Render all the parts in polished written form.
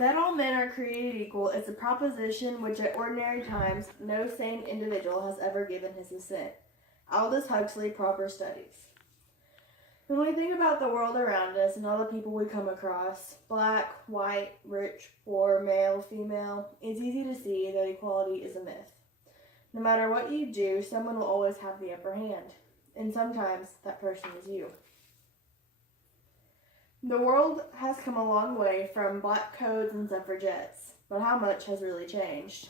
That all men are created equal is a proposition which at ordinary times no sane individual has ever given his assent. Aldous Huxley, Proper Studies. When we think about the world around us and all the people we come across, black, white, rich, poor, male, female, it's easy to see that equality is a myth. No matter what you do, someone will always have the upper hand, and sometimes that person is you. The world has come a long way from black codes and suffragettes, but how much has really changed?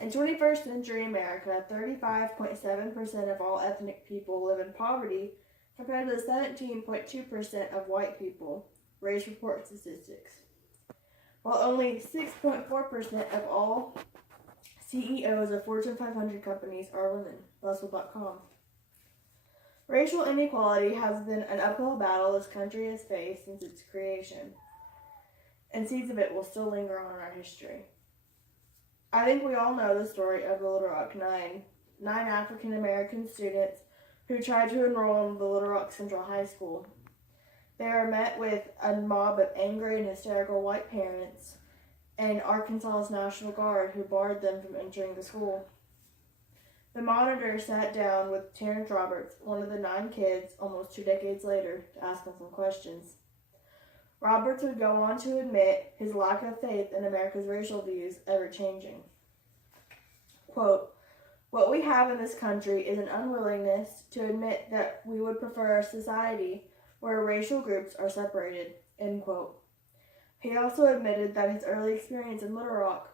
In 21st century America, 35.7% of all ethnic people live in poverty compared to 17.2% of white people, Race Report statistics. While only 6.4% of all CEOs of Fortune 500 companies are women, Bustle.com. Racial inequality has been an uphill battle this country has faced since its creation, and seeds of it will still linger on in our history. I think we all know the story of the Little Rock Nine African American students who tried to enroll in the Little Rock Central High School. They are met with a mob of angry and hysterical white parents and Arkansas's National Guard who barred them from entering the school. The monitor sat down with Terrence Roberts, one of the 9 kids, almost 2 decades later, to ask him some questions. Roberts would go on to admit his lack of faith in America's racial views ever changing. Quote, "What we have in this country is an unwillingness to admit that we would prefer a society where racial groups are separated," end quote. He also admitted that his early experience in Little Rock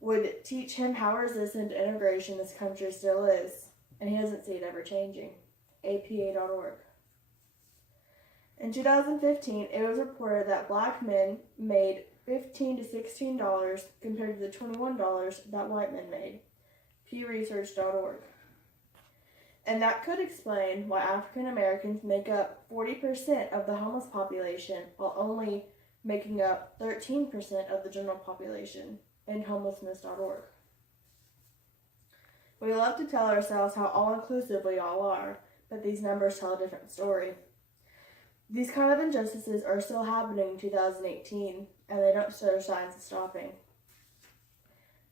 would teach him how resistant to integration this country still is, and he doesn't see it ever changing. APA.org. In 2015, it was reported that black men made $15 to $16 compared to the $21 that white men made. PewResearch.org. And that could explain why African Americans make up 40% of the homeless population while only making up 13% of the general population. In homelessness.org. We love to tell ourselves how all-inclusive we all are, but these numbers tell a different story. These kind of injustices are still happening in 2018, and they don't show signs of stopping.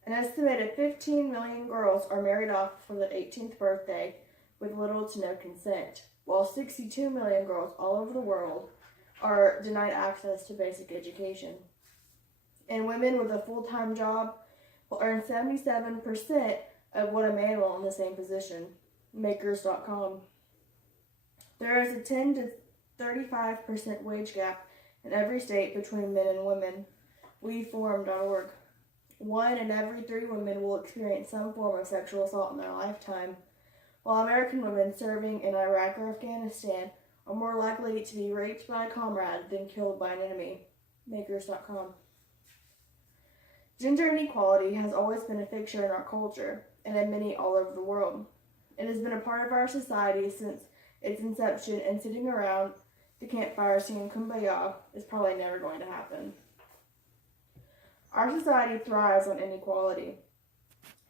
An estimated 15 million girls are married off before their 18th birthday with little to no consent, while 62 million girls all over the world are denied access to basic education. And women with a full-time job will earn 77% of what a man will in the same position. Makers.com. There is a 10 to 35% wage gap in every state between men and women. WeForum.org. 1 in every 3 women will experience some form of sexual assault in their lifetime, while American women serving in Iraq or Afghanistan are more likely to be raped by a comrade than killed by an enemy. Makers.com. Gender inequality has always been a fixture in our culture, and in many all over the world. It has been a part of our society since its inception, and sitting around the campfire singing Kumbaya is probably never going to happen. Our society thrives on inequality.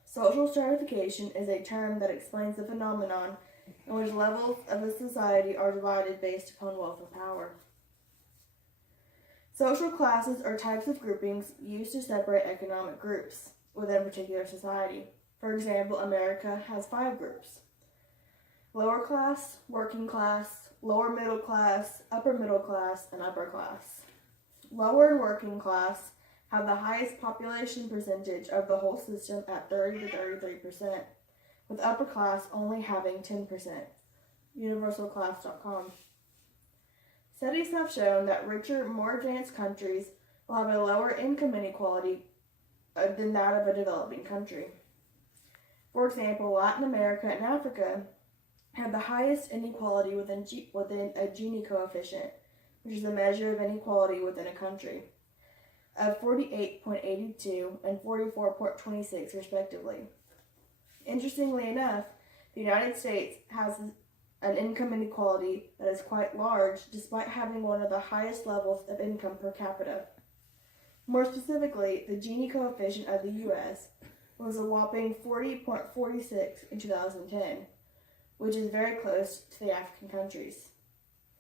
Social stratification is a term that explains the phenomenon in which levels of a society are divided based upon wealth and power. Social classes are types of groupings used to separate economic groups within a particular society. For example, America has 5 groups: lower class, working class, lower middle class, upper middle class, and upper class. Lower and working class have the highest population percentage of the whole system at 30 to 33%, with upper class only having 10%. Universalclass.com. Studies have shown that richer, more advanced countries will have a lower income inequality than that of a developing country. For example, Latin America and Africa have the highest inequality within a Gini coefficient, which is a measure of inequality within a country, of 48.82 and 44.26 respectively. Interestingly enough, the United States has an income inequality that is quite large despite having one of the highest levels of income per capita. More specifically, the Gini coefficient of the U.S. was a whopping 40.46 in 2010, which is very close to the African countries.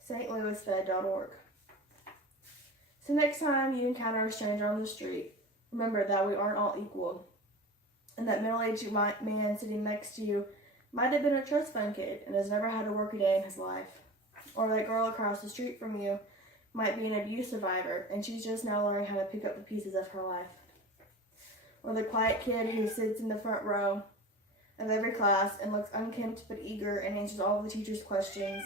stlouisfed.org. So next time you encounter a stranger on the street, remember that we aren't all equal, and that middle-aged man sitting next to you might have been a trust fund kid and has never had to work a day in his life. Or that girl across the street from you might be an abuse survivor and she's just now learning how to pick up the pieces of her life. Or the quiet kid who sits in the front row of every class and looks unkempt but eager and answers all of the teacher's questions.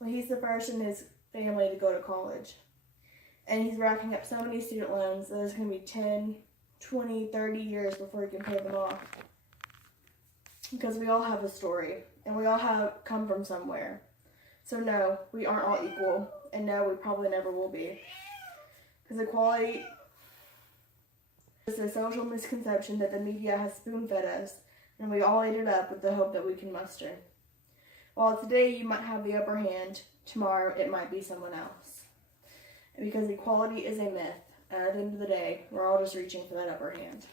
Well, he's the first in his family to go to college. And he's racking up so many student loans that it's going to be 10, 20, 30 years before he can pay them off. Because we all have a story, and we all come from somewhere. So no, we aren't all equal, and no, we probably never will be. Because equality is a social misconception that the media has spoon-fed us, and we all ate it up with the hope that we can muster. While today you might have the upper hand, tomorrow it might be someone else. And because equality is a myth, and at the end of the day, we're all just reaching for that upper hand.